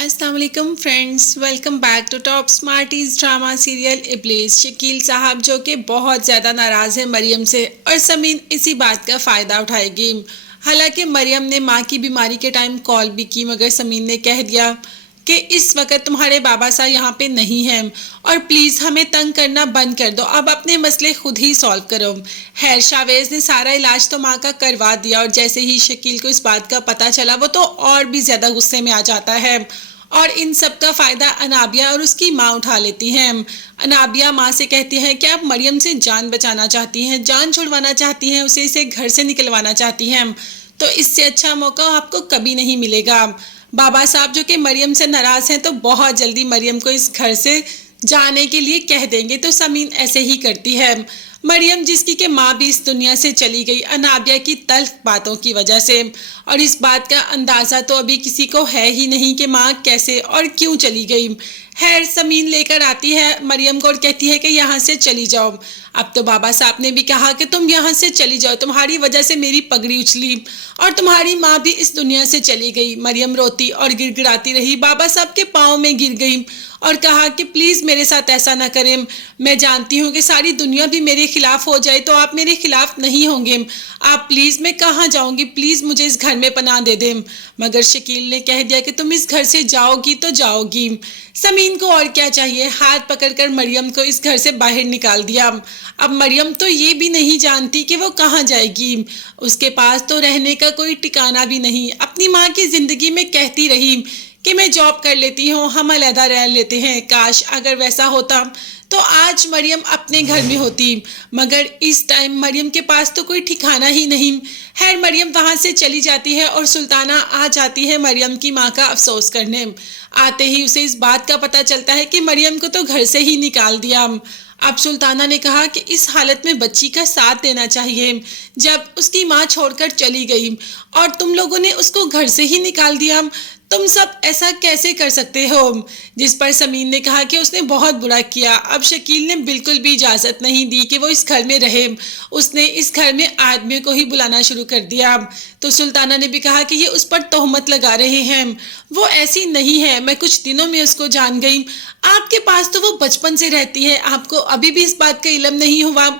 अस्सलाम वालेकुम friends, welcome back to top smarties drama serial Iblees. Shakeel साहब जो कि बहुत ज़्यादा नाराज़ है मरियम से और समीन इसी बात का फ़ायदा उठाएगी। हालांकि मरियम ने माँ की बीमारी के टाइम कॉल भी की, मगर समीन ने कह दिया कि इस वक्त तुम्हारे बाबा साहब यहाँ पे नहीं हैं और प्लीज़ हमें तंग करना बंद कर दो, अब अपने मसले खुद ही सॉल्व करो। खैर शावेज़ ने सारा इलाज तो माँ का करवा दिया और जैसे ही शकील को इस बात का पता चला वो तो और भी ज़्यादा गुस्से में आ जाता है और इन सब का फ़ायदा अनाबिया और उसकी माँ उठा लेती हैं। अनाबिया माँ से कहती है कि आप मरियम से जान बचाना चाहती हैं, जान छुड़वाना चाहती हैं, उसे इसे घर से निकलवाना चाहती हैं, तो इससे अच्छा मौका आपको कभी नहीं मिलेगा। बाबा साहब जो कि मरियम से नाराज़ हैं तो बहुत जल्दी मरियम को इस घर से जाने के लिए कह देंगे, तो समीन ऐसे ही करती है। मरियम जिसकी के माँ भी इस दुनिया से चली गई अनाबिया की तल्ख बातों की वजह से, और इस बात का अंदाज़ा तो अभी किसी को है ही नहीं कि माँ कैसे और क्यों चली गई। खैर समीन लेकर आती है मरियम को और कहती है कि यहाँ से चली जाओ। अब तो बाबा साहब ने भी कहा कि तुम यहाँ से चली जाओ, तुम्हारी वजह से मेरी पगड़ी उछली और तुम्हारी माँ भी इस दुनिया से चली गई। मरियम रोती और गिड़गिड़ाती रही, बाबा साहब के पाँव में गिर गई और कहा कि प्लीज़ मेरे साथ ऐसा ना करें, मैं जानती हूँ कि सारी दुनिया भी मेरे खिलाफ हो जाए तो आप मेरे खिलाफ नहीं होंगे, आप प्लीज़, मैं कहाँ जाऊँगी, प्लीज़ मुझे इस घर में पनाह दे दें। मगर शकील ने कह दिया कि तुम इस घर से जाओगी तो जाओगी। समीन को और क्या चाहिए, हाथ पकड़कर मरियम को इस घर से बाहर निकाल दिया। अब मरियम तो ये भी नहीं जानती कि वो कहाँ जाएगी, उसके पास तो रहने का कोई ठिकाना भी नहीं। अपनी माँ की ज़िंदगी में कहती रही कि मैं जॉब कर लेती हूँ, हम अलहदा रह लेते हैं, काश अगर वैसा होता तो आज मरियम अपने घर में होती, मगर इस टाइम मरियम के पास तो कोई ठिकाना ही नहीं। खैर मरियम वहाँ से चली जाती है और सुल्ताना आ जाती है मरियम की माँ का अफसोस करने। आते ही उसे इस बात का पता चलता है कि मरियम को तो घर से ही निकाल दिया। अब सुल्ताना ने कहा कि इस हालत में बच्ची का साथ देना चाहिए, जब उसकी माँ छोड़कर चली गई और तुम लोगों ने उसको घर से ही निकाल दिया, तुम सब ऐसा कैसे कर सकते हो। जिस पर समीन ने कहा कि उसने बहुत बुरा किया। अब शकील ने बिल्कुल भी इजाज़त नहीं दी कि वो इस घर में रहे, उसने इस घर में आदमियों को ही बुलाना शुरू कर दिया। तो सुल्ताना ने भी कहा कि ये उस पर तोहमत लगा रहे हैं, वो ऐसी नहीं है, मैं कुछ दिनों में उसको जान गई, आपके पास तो वो बचपन से रहती है, आपको अभी भी इस बात का इल्म नहीं हुआ।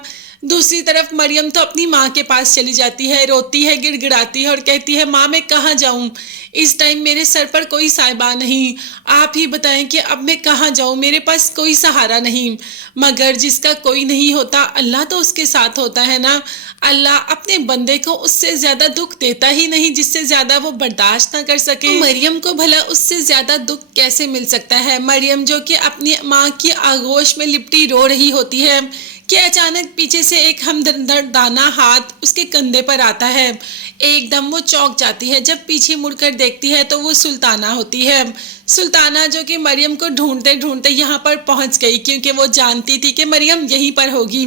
दूसरी तरफ मरियम तो अपनी माँ के पास चली जाती है, रोती है, गिड़गिड़ाती है और कहती है माँ मैं कहाँ जाऊँ, इस टाइम मेरे सर पर कोई साहिबा नहीं, आप ही बताएं कि अब मैं कहाँ जाऊँ, मेरे पास कोई सहारा नहीं। मगर जिसका कोई नहीं होता अल्लाह तो उसके साथ होता है ना, अल्लाह अपने बंदे को उससे ज़्यादा दुख देता ही नहीं जिससे ज़्यादा वो बर्दाश्त ना कर सके। तो मरियम को भला उससे ज़्यादा दुख कैसे मिल सकता है। मरियम जो कि अपनी माँ की आगोश में लिपटी रो रही होती है कि अचानक पीछे से एक हमदर्दाना हाथ उसके कंधे पर आता है। एकदम वो चौंक जाती है, जब पीछे मुड़कर देखती है तो वो सुल्ताना होती है। सुल्ताना जो कि मरियम को ढूंढते ढूंढते यहाँ पर पहुँच गई, क्योंकि वो जानती थी कि मरियम यहीं पर होगी।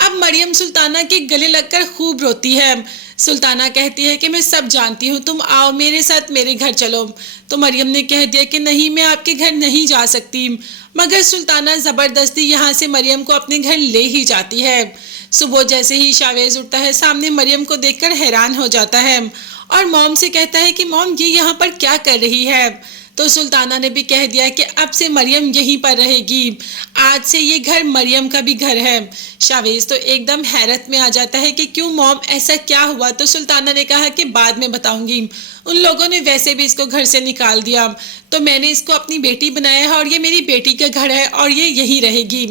अब मरियम सुल्ताना के गले लगकर खूब रोती है। सुल्ताना कहती है कि मैं सब जानती हूँ, तुम आओ मेरे साथ, मेरे घर चलो। तो मरियम ने कह दिया कि नहीं, मैं आपके घर नहीं जा सकती, मगर सुल्ताना ज़बरदस्ती यहाँ से मरियम को अपने घर ले ही जाती है। सुबह जैसे ही शावेज़ उठता है सामने मरियम को देखकर हैरान हो जाता है और मॉम से कहता है कि मॉम ये यहाँ पर क्या कर रही है। तो सुल्ताना ने भी कह दिया कि अब से मरियम यहीं पर रहेगी, आज से ये घर मरियम का भी घर है। शावेज़ तो एकदम हैरत में आ जाता है कि क्यों मॉम, ऐसा क्या हुआ। तो सुल्ताना ने कहा कि बाद में बताऊंगी, उन लोगों ने वैसे भी इसको घर से निकाल दिया, तो मैंने इसको अपनी बेटी बनाया है और ये मेरी बेटी का घर है और ये यहीं रहेगी।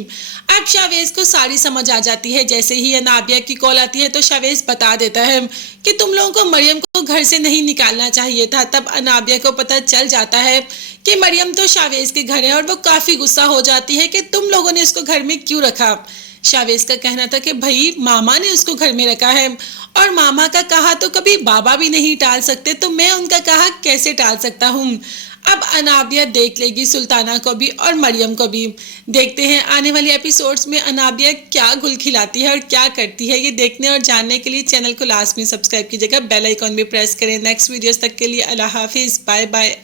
अब शावेज़ को सारी समझ आ जाती है। जैसे ही अनाबिया की कॉल आती है तो शावेज़ बता देता है कि तुम लोगों को मरियम को घर से नहीं निकालना चाहिए था। तब अनाबिया को पता चल जाता है कि मरियम तो शावेज़ के घर है और वो काफ़ी गुस्सा हो जाती है कि तुम लोगों ने उसको घर में क्यों रखा। शावेज़ का कहना था कि भाई मामा ने उसको घर में रखा है और मामा का कहा तो कभी बाबा भी नहीं टाल सकते, तो मैं उनका कहा कैसे टाल सकता हूँ। अब अनाबिया देख लेगी सुल्ताना को भी और मरियम को भी। देखते हैं आने वाले एपिसोड्स में अनाबिया क्या गुल खिलाती है और क्या करती है। ये देखने और जानने के लिए चैनल को लास्ट में सब्सक्राइब कीजिएगा, बेल आइकॉन भी प्रेस करें। नेक्स्ट वीडियोस तक के लिए अल्लाह हाफिज़, बाय बाय।